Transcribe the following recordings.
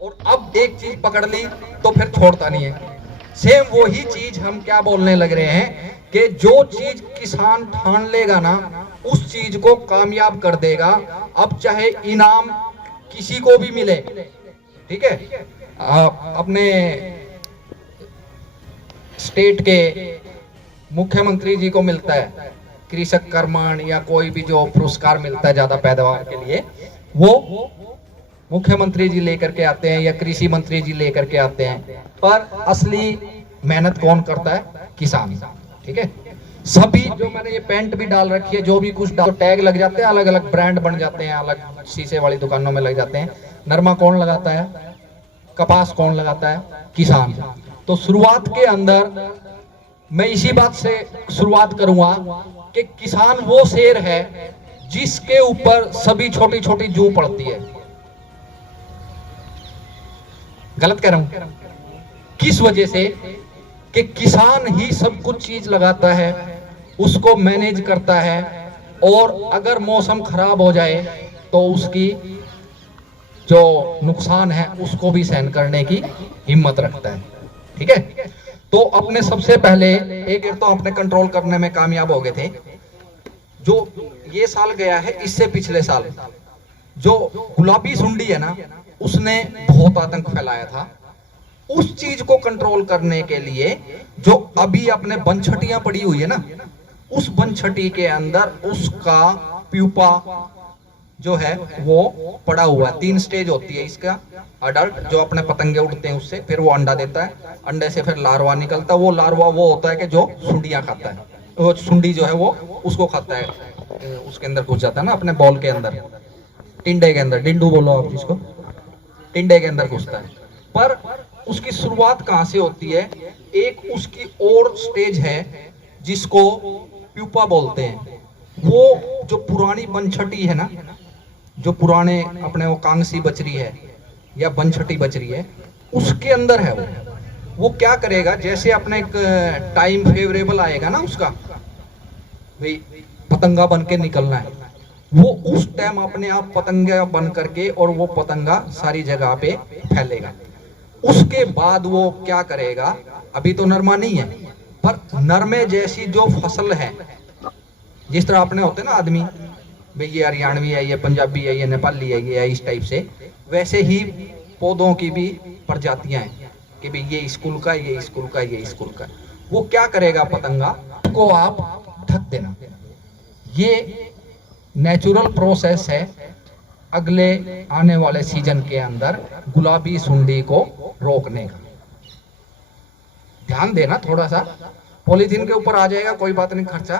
और अब एक चीज पकड़ ली तो फिर छोड़ता नहीं है। सेम वही चीज हम क्या बोलने लग रहे हैं कि जो चीज किसान ठान लेगा ना उस चीज को कामयाब कर देगा। अब चाहे इनाम किसी को भी मिले, ठीक है, अपने स्टेट के मुख्यमंत्री जी को मिलता है कृषक कर्मण या कोई भी जो पुरस्कार मिलता है ज्यादा पैदावार के लिए, वो मुख्यमंत्री जी लेकर के आते हैं या कृषि मंत्री जी लेकर के आते हैं। पर असली मेहनत कौन करता है? किसान। ठीक है, सभी जो मैंने ये पैंट भी डाल रखी है, जो भी कुछ डाल, टैग लग जाते हैं, अलग अलग ब्रांड बन जाते हैं, अलग शीशे वाली दुकानों में लग जाते हैं। नरमा कौन लगाता है? कपास कौन लगाता है? किसान। तो शुरुआत के अंदर मैं इसी बात से शुरुआत करूंगा कि किसान वो शेर है जिसके ऊपर सभी छोटी छोटी जू पड़ती है। गलत कह रहा हूं? किस वजह से? कि किसान ही सब कुछ चीज लगाता है, उसको मैनेज करता है, और अगर मौसम खराब हो जाए तो उसकी जो नुकसान है उसको भी सहन करने की हिम्मत रखता है। ठीक है, तो अपने सबसे पहले एक तो अपने कंट्रोल करने में कामयाब हो गए थे। जो ये साल गया है, इससे पिछले साल जो गुलाबी सुंडी है ना, उसने बहुत आतंक फैलाया था। उस चीज को कंट्रोल करने के लिए जो अभी अपने बनछटियां पड़ी हुई है ना, उस बनछटी के अंदर उसका प्यूपा जो है वो पड़ा हुआ है। 3 स्टेज होती है इसका। अडल्ट जो अपने पतंगे उड़ते हैं उससे, फिर वो अंडा देता है, अंडे से फिर लार्वा निकलता है। वो लार्वा वो होता है कि जो सुंडियां खाता है, वो सुंडी जो है वो उसको खाता है, उसके अंदर घुस जाता है ना, अपने बॉल के अंदर, टिंडे के अंदर, डिंडू बोलो आप जिसको, टिंडे के अंदर घुसता है। पर उसकी शुरुआत कहां से होती है? एक उसकी और स्टेज है जिसको प्यूपा बोलते हैं। वो जो पुरानी बनछटी है ना, जो पुराने अपने वो कांगसी बचरी है या बनछटी बचरी है, उसके अंदर है वो क्या करेगा? जैसे अपने एक टाइम फेवरेबल आएगा ना उसका, भाई पतंगा बन के निकलना है, वो उस टाइम अपने आप पतंगा बन करके और वो पतंगा सारी जगह पे फैलेगा। उसके बाद वो क्या करेगा? अभी तो नरमा नहीं है, पर नरमे जैसी जो फसल है, जिस तरह अपने होते ना आदमी, भाई ये हरियाणवी है, ये पंजाबी है, ये नेपाली है, ये है, इस टाइप से, वैसे ही पौधों की भी प्रजातियां हैं कि भाई ये स्कूल का, ये स्कूल का, ये स्कूल का। वो क्या करेगा? पतंगा को आप ढक देना। ये नेचुरल प्रोसेस है अगले आने वाले सीजन के अंदर गुलाबी सुंडी को रोकने का। ध्यान देना थोड़ा सा, पॉलीथीन के ऊपर आ जाएगा कोई बात नहीं खर्चा,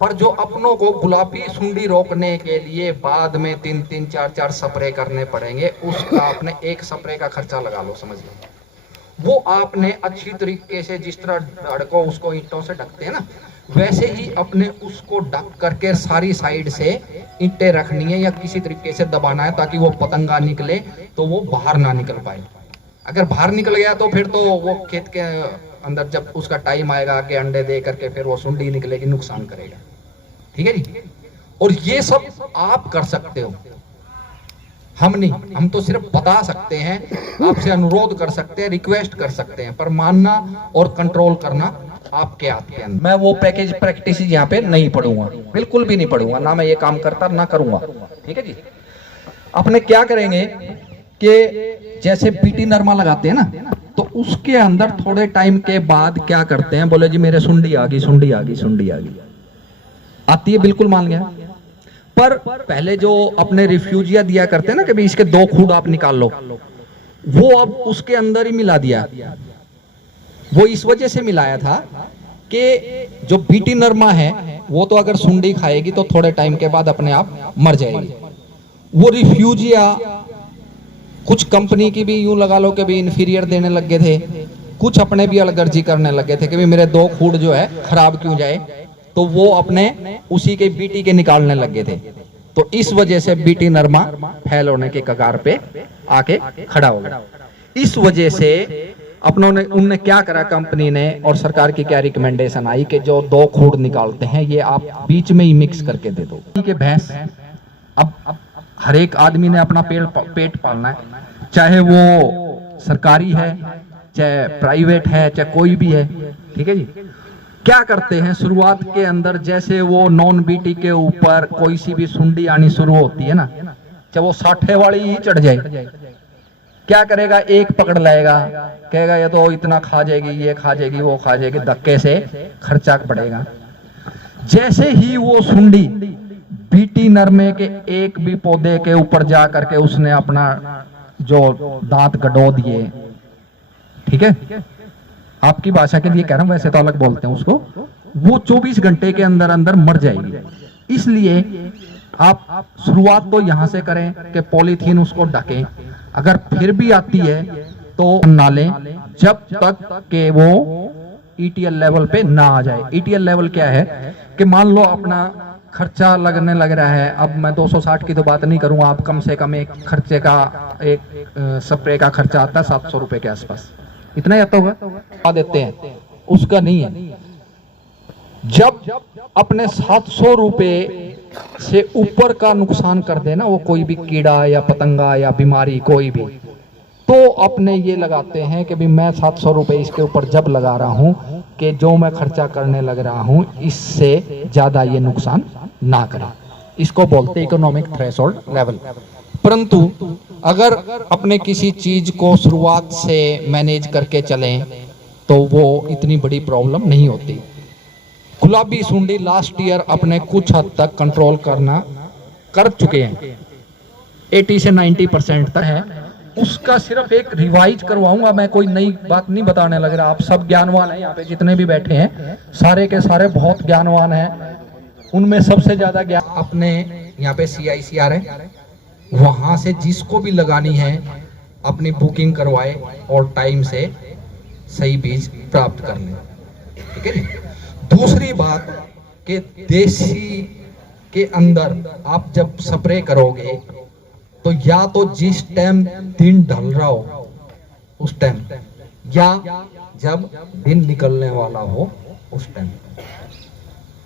पर जो अपनों को गुलाबी सुंडी रोकने के लिए बाद में 3-3, 4-4 स्प्रे करने पड़ेंगे, उसका आपने एक स्प्रे का खर्चा लगा लो, समझ लो। वो आपने अच्छी तरीके से, जिस तरह धड़ को उसको ईंटों से ढकते हैं ना, वैसे ही अपने उसको ढक करके सारी साइड से ईंटें रखनी है या किसी तरीके से दबाना है ताकि वो पतंगा निकले तो वो बाहर ना निकल पाए। अगर बाहर निकल गया तो फिर तो वो खेत के अंदर जब उसका टाइम आएगा आगे अंडे दे करके फिर वो सुंडी निकलेगी, नुकसान करेगा। ठीक है जी? और ये सब आप कर सकते हो, हम नहीं। हम तो सिर्फ बता सकते हैं, आपसे अनुरोध कर सकते हैं, रिक्वेस्ट कर सकते हैं, पर मानना और कंट्रोल करना आपके हाथ के अंदर। मैं वो पैकेज प्रैक्टिस यहाँ पे नहीं पढ़ूंगा, बिल्कुल भी नहीं पढ़ूंगा, ना मैं ये काम करता ना करूंगा। ठीक है जी? अपने क्या करेंगे कि जैसे बीटी नरमा लगाते हैं ना, तो उसके अंदर थोड़े टाइम के बाद क्या करते हैं? बोले जी मेरे सुंडी आ गई, सुंडी आ गई, सुंडी आ गई, आती है, बिल्कुल मान गया। पर पहले जो अपने रिफ्यूजिया दिया करते हैं ना कि भाई इसके 2 खूड आप निकाल लो, वो अब उसके अंदर ही मिला दिया। वो इस वजह से मिलाया था कि जो बीटी नरमा है वो तो अगर सुंडी खाएगी तो थोड़े टाइम के बाद अपने आप मर जाएगी। वो रिफ्यूजिया कुछ कंपनी की भी यूं लगा लो कि भी इन्फीरियर देने लगे थे, कुछ अपने भी अलगर्जी करने लगे थे कि भी मेरे 2 खूड जो है खराब क्यों जाए, तो वो अपने उसी के बीटी के निकालने लगे थे। तो इस वजह से बीटी नरमा फैल होने के कगार पे आके खड़ा हो गया। इस वजह से अपनों ने उनने क्या करा, कंपनी ने और सरकार की क्या रिकमेंडेशन आई कि जो 2 खूड निकालते हैं ये आप बीच में ही मिक्स करके दे दो। ठीक है, भैंस अब हर एक आदमी ने अपना पेट पालना है, चाहे वो सरकारी है चाहे प्राइवेट है चाहे कोई भी है, ठीक है जी। क्या करते हैं शुरुआत के अंदर, जैसे वो नॉन बीटी के ऊपर कोई सी भी सुंडी आनी शुरू होती है ना, चाहे वो 60 वाली ही चढ़ जाए, क्या करेगा, एक पकड़ लाएगा, कहेगा ये तो इतना खा जाएगी, ये खा जाएगी, वो खा जाएगी, धक्के से खर्चा बढ़ेगा। जैसे ही वो सुंडी बीटी नरमे के एक भी पौधे के ऊपर जा करके उसने अपना जो दांत गडो दिए, ठीक है, आपकी भाषा के लिए कह रहा हूं, वैसे तो अलग बोलते हैं उसको, वो 24 घंटे के अंदर अंदर मर जाएगी। इसलिए आप शुरुआत तो यहां से करें कि पॉलीथीन उसको ढकें, अगर फिर भी आती है तो ना लें जब तक कि वो ETL लेवल पे ना आ जाए। ETL लेवल क्या है कि मान लो अपना खर्चा लगने लग रहा है, अब मैं 260 की तो बात नहीं करूंगा, आप कम से कम एक खर्चे का, एक स्प्रे का खर्चा आता है 700 रुपए के आसपास, इतना ही आता होगा, देते हैं, उसका नहीं है। जब अपने 700 रुपए से ऊपर का नुकसान कर देना वो कोई भी कीड़ा या पतंगा या बीमारी कोई भी, तो अपने ये लगाते हैं कि भी मैं 700 रुपए इसके ऊपर जब लगा रहा हूं कि जो मैं खर्चा करने लग रहा हूं इससे ज्यादा ये नुकसान ना करें। इसको बोलते हैं इकोनॉमिक थ्रेशोल्ड लेवल। परंतु अगर अपने किसी चीज को शुरुआत से मैनेज करके चलें तो वो इतनी बड़ी प्रॉब्लम नहीं होती। गुलाबी सुंडी लास्ट ईयर अपने कुछ हद तक कंट्रोल कर चुके हैं, 80 से 90% तक है। उसका सिर्फ एक रिवाइज करवाऊंगा मैं, कोई नई बात नहीं बताने लग रहा। आप सब ज्ञानवान हैं, यहाँ पे जितने भी बैठे हैं सारे के सारे बहुत ज्ञानवान हैं। उनमें सबसे ज्यादा ज्ञान अपने यहाँ पे CICR है, वहां से जिसको भी लगानी है अपनी बुकिंग करवाए और टाइम से सही बीज प्राप्त कर लें, ठीक है। दूसरी बात कि देसी के अंदर आप जब स्प्रे करोगे तो या तो जिस टाइम दिन ढल रहा हो उस टाइम, या जब दिन निकलने वाला हो उस टाइम।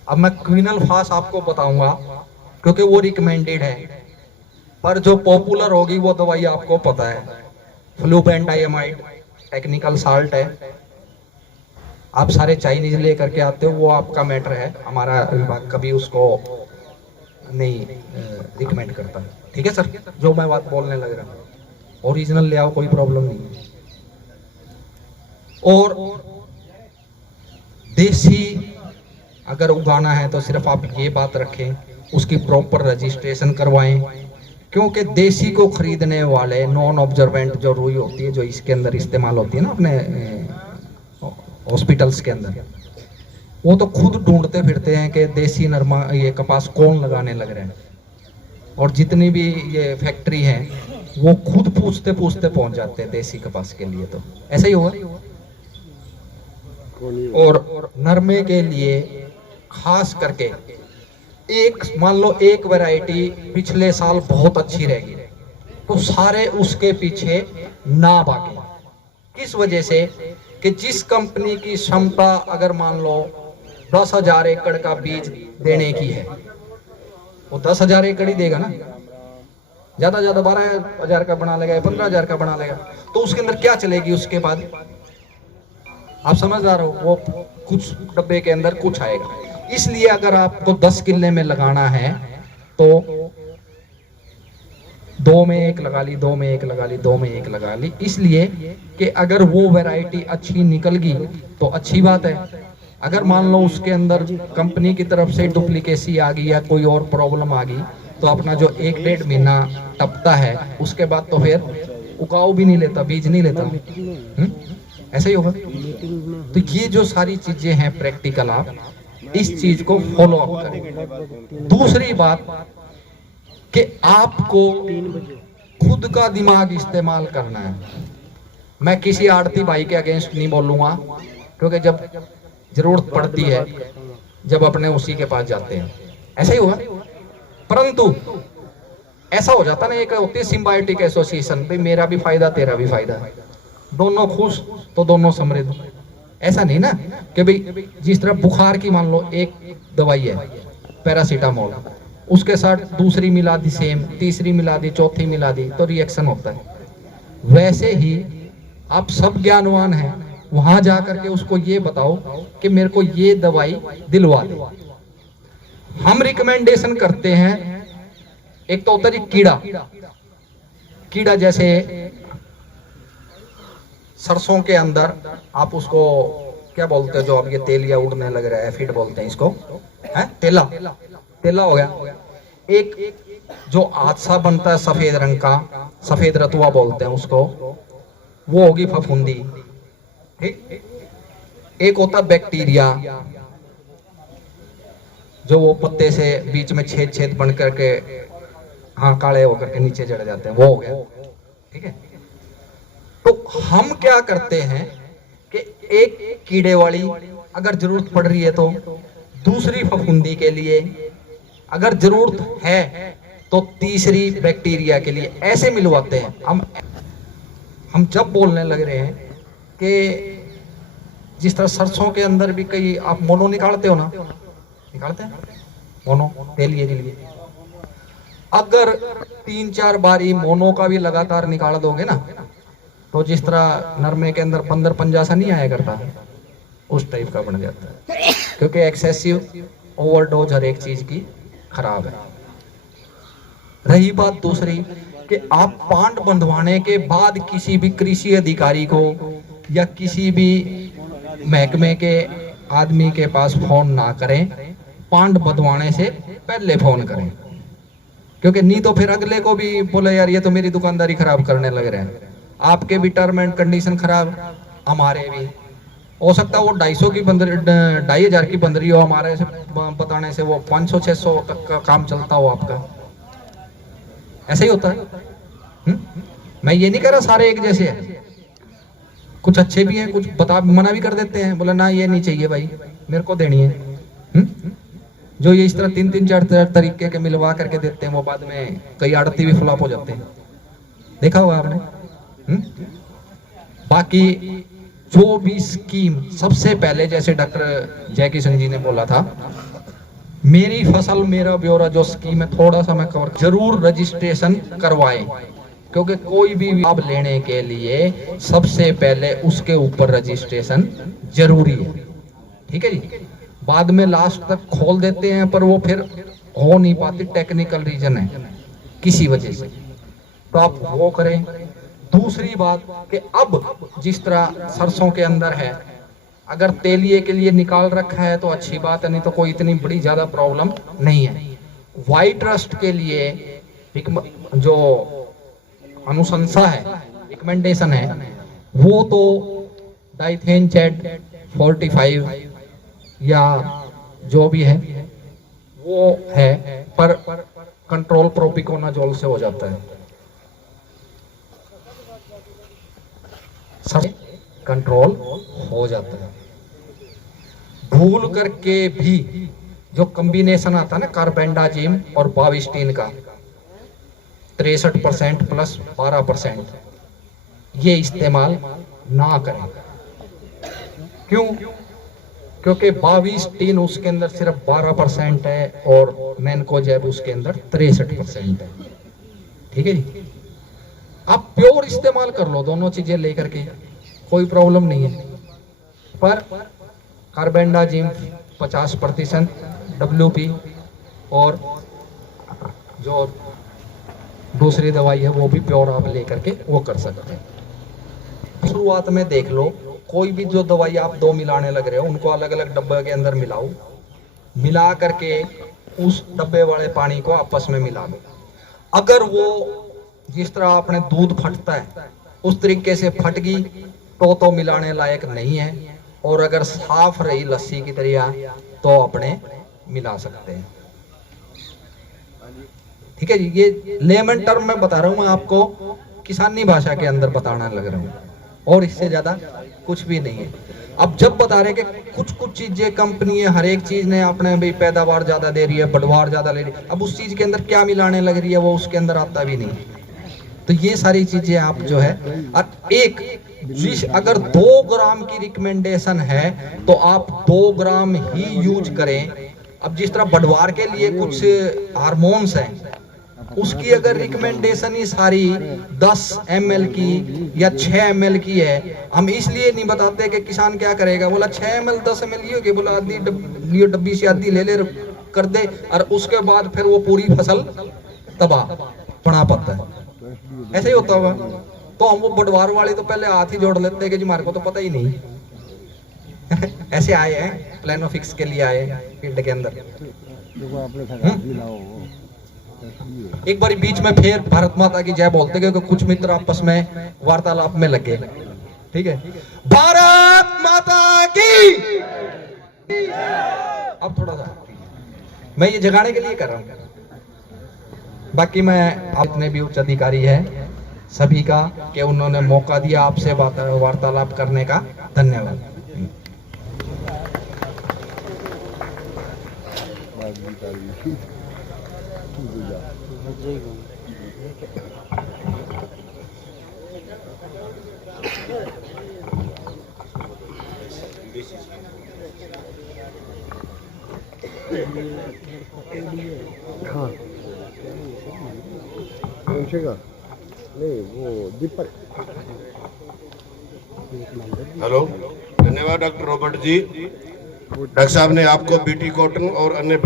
अब मैं क्विनल फास आपको बताऊंगा क्योंकि वो रिकमेंडेड है, पर जो पॉपुलर होगी वो दवाई आपको पता है, फ्लूपेंडाइमाइड टेक्निकल साल्ट है। आप सारे चाइनीज ले करके आते हो, वो आपका मैटर है, हमारा विभाग कभी उसको नहीं रिकमेंड करता, ठीक है सर। जो मैं बात बोलने लग रहा हूँ ओरिजिनल ले आओ, कोई प्रॉब्लम नहीं है। और देसी अगर उगाना है तो सिर्फ आप ये बात रखें, उसकी प्रॉपर रजिस्ट्रेशन करवाएं, क्योंकि देसी को खरीदने वाले नॉन ऑब्जर्वेंट जो रुई होती है, जो इसके अंदर इस्तेमाल होती है ना अपने हॉस्पिटल्स के अंदर, वो तो खुद ढूंढते फिरते हैं कि देसी नरमा ये कपास कौन लगाने लग रहे हैं। और जितनी भी ये फैक्ट्री है वो खुद पूछते पूछते पहुंच जाते हैं देसी कपास के लिए, तो ऐसा ही होगा। और नरमे के लिए खास करके एक मान लो एक वैरायटी पिछले साल बहुत अच्छी रहेगी तो सारे उसके पीछे ना भागे। किस वजह से कि जिस कंपनी की क्षमता अगर मान लो 10,000 एकड़ का बीज देने की है, वो 10,000 एकड़ ही देगा ना, ज्यादा ज्यादा 12,000 का बना लेगा या 15,000 का बना लेगा, तो उसके अंदर क्या चलेगी उसके बाद, आप समझदार हो, वो कुछ डब्बे के अंदर कुछ आएगा। इसलिए अगर आपको 10 किले में लगाना है तो 2 में 1 लगा ली, 2 में 1 लगा ली, 2 में 1 लगा ली, इसलिए कि अगर वो वैरायटी अच्छी निकल गई तो अच्छी बात है। अगर मान लो उसके अंदर कंपनी की तरफ से डुप्लीकेसी आ गई या कोई और प्रॉब्लम आ गई तो अपना जो 1-1.5 महीना टपता है उसके बाद तो फिर उगाव भी नहीं लेता, बीज नहीं लेता, ऐसा ही होगा। तो ये जो सारी चीजें हैं प्रैक्टिकल, आप इस चीज को फॉलो अप करें। दूसरी बात कि आपको खुद का दिमाग इस्तेमाल करना है। मैं किसी आड़ती भाई के अगेंस्ट नहीं बोलूंगा, क्योंकि जब जरूरत पड़ती है जब अपने उसी के पास जाते हैं, ऐसा ही हुआ। परंतु ऐसा हो जाता ना, एक होती है सिम्बायोटिक एसोसिएशन, भाई मेरा भी फायदा तेरा भी फायदा, दोनों खुश तो दोनों समृद्ध। ऐसा नहीं ना कि भाई जिस तरह बुखार की मान लो एक दवाई है पैरासीटामोल, उसके साथ दूसरी मिला दी सेम, तीसरी मिला दी, चौथी मिला दी तो रिएक्शन होता है। वैसे ही आप सब ज्ञानवान हैं, वहां जाकर के उसको ये बताओ कि मेरे को ये दवाई दिलवा दे। हम रिकमेंडेशन करते हैं, एक तो होता है जी कीड़ा, जैसे सरसों के अंदर आप उसको क्या बोलते हैं, जो अब ये तेलिया उड़ने लग रहा है, फीड बोलते हैं इसको, है तेला हो गया। एक जो हादसा बनता है सफेद रंग का, सफेद रतुआ बोलते हैं उसको, वो होगी फफूंदी, ठीक। एक होता बैक्टीरिया, जो वो पत्ते से बीच में छेद बन करके, हाँ, काले होकर के नीचे जड़ जाते हैं, वो हो गया, ठीक है। तो हम क्या करते हैं कि एक कीड़े वाली अगर जरूरत पड़ रही है तो दूसरी फफूंदी के लिए, अगर जरूरत है तो तीसरी बैक्टीरिया के लिए, ऐसे मिलवाते हैं। हम जब बोलने लग रहे हैं कि जिस तरह सरसों के अंदर भी कई आप मोनो निकालते हो ना, निकालते हैं मोनो तेलिए के लिए, अगर 3-4 बारी मोनो का भी लगातार निकाल दोगे ना, तो जिस तरह नरमे के अंदर 15 पंजा सा नहीं आया करता, उस टाइप का बन जाता है, क्योंकि एक्सेसिव ओवरडोज हर एक चीज की खराब है। रही बात दूसरी कि आप पांड बंधवाने के बाद किसी भी कृषि अधिकारी को या किसी भी महकमे के आदमी के पास फोन ना करें, पांड बंधवाने से पहले फोन करें, क्योंकि नहीं तो फिर अगले को भी बोले यार ये तो मेरी दुकानदारी खराब करने लग रहे हैं। आपके भी टर्म एंड कंडीशन खराब, हमारे भी हो सकता है वो 250 की 2,500 की बंद रही हो, हमारे से बताने से वो 500-600 तक का काम चलता हो आपका, ऐसा ही होता है। मैं ये नहीं कह रहा सारे एक जैसे हैं, कुछ अच्छे भी हैं, कुछ बता मना भी कर देते हैं, बोला ना ये नहीं चाहिए भाई, मेरे को देनी है। जो ये इस तरह 3-4 तरीके के मिलवा करके देते हैं, वो बाद में कई आड़ती भी फ्लॉप हो जाते हैं, देखा हुआ आपने। बाकी जो भी स्कीम, सबसे पहले जैसे डॉक्टर जय किशन जी ने बोला था, मेरी फसल मेरा ब्यौरा जो स्कीम है, थोड़ा सा मैं कवर, जरूर रजिस्ट्रेशन करवाएं, क्योंकि कोई भी लाभ लेने के लिए सबसे पहले उसके ऊपर रजिस्ट्रेशन जरूरी है, ठीक है जी। बाद में लास्ट तक खोल देते हैं, पर वो फिर हो नहीं पाती, टेक्निकल रीजन है किसी वजह से, तो आप वो करें। दूसरी बात कि अब जिस तरह सरसों के अंदर है, अगर तेलिए के लिए निकाल रखा है तो अच्छी बात है, नहीं तो कोई इतनी बड़ी ज्यादा प्रॉब्लम नहीं है। व्हाइट रस्ट के लिए एक जो अनुशंसा है, रिकमेंडेशन है, वो तो डाइथेन चैट 45 या जो भी है वो है, पर कंट्रोल प्रोपिकोनाजोल से हो जाता है, सब कंट्रोल हो जाता है। भूल करके भी जो कॉम्बिनेशन आता है ना कार्बेंडाजिम और बाविस्टीन का 63% प्लस 12%, ये इस्तेमाल ना करें। क्यों? क्योंकि बाविस्टीन उसके अंदर सिर्फ 12% है और मैनकोजेब उसके अंदर 63% है, ठीक है जी। आप प्योर इस्तेमाल कर लो, दोनों चीजें लेकर के कोई प्रॉब्लम नहीं है, पर कार्बेंडाजिम 50%, WP और जो दूसरी दवाई है वो भी प्योर आप लेकर के वो कर सकते हैं। शुरुआत में देख लो, कोई भी जो दवाई आप 2 मिलाने लग रहे हो, उनको अलग अलग डब्बे के अंदर मिलाओ, मिला करके उस डब्बे वाले पानी को आपस में मिला दो। अगर वो जिस तरह आपने दूध फटता है उस तरीके से फट गई तो मिलाने लायक नहीं है, और अगर साफ रही लस्सी की तरह तो अपने मिला सकते हैं, ठीक है जी। ये लेमन टर्म में बता रहा हूं, मैं आपको किसानी भाषा के अंदर बताना लग रहा हूं, और इससे ज्यादा कुछ भी नहीं है। अब जब बता रहे कि कुछ चीजें कंपनी है, हर एक चीज ने अपने भाई पैदावार ज्यादा दे रही है, बढ़वार ज्यादा ले रही है, अब उस चीज के अंदर क्या मिलाने लग रही है वो उसके अंदर आता भी नहीं। तो ये सारी चीजें आप जो है, और एक अगर 2 ग्राम की रिकमेंडेशन है तो आप 2 ग्राम ही यूज करें। अब जिस तरह बढ़वार के लिए कुछ हार्मोन्स हैं, उसकी अगर रिकमेंडेशन ही सारी 10 ml की या 6 ml की है, हम इसलिए नहीं बताते कि किसान क्या करेगा, बोला 6 ml 10 ml की होगी, बोला आधी डब्बी से आधी ले ले कर दे, और उसके बाद फिर वो पूरी फसल तबाह बना पाता है। ऐसे ही होता होगा। तो हम वो बटवार वाले तो पहले हाथ ही जोड़ लेते हैं कि जी हमारे को तो पता ही नहीं। ऐसे आए हैं, प्लानो फिक्स के लिए आए फील्ड के अंदर। एक बार बीच में फिर भारत माता की जय बोलते, क्योंकि कुछ मित्र आपस में वार्तालाप में लगे। ठीक है, भारत माता की। अब थोड़ा सा मैं ये जगाने के लिए कर रहा हूं। बाकी मैं अपने भी उच्च अधिकारी है सभी का कि उन्होंने मौका दिया आपसे वार्तालाप करने का, धन्यवाद। हाँ, कौन का? नहीं, वो दीपक। हेलो, धन्यवाद डॉक्टर रॉबर्ट जी। डॉक्टर साहब ने आपको बीटी कॉटन और अन्य